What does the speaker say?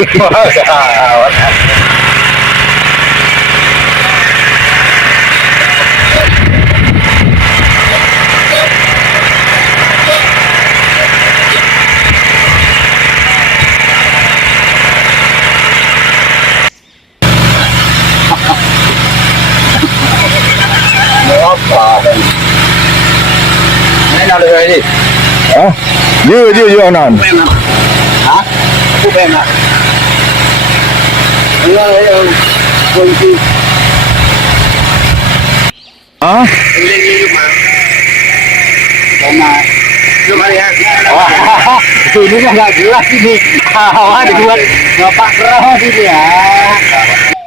Ini nào được rồi đi. Hah? Dia non. Hả? Cô bèn à? Con chi? Hah? Lên mà. Còn mà cuma ya. Ini enggak jelas ini. Awak dibuat ngapak roh ini ya.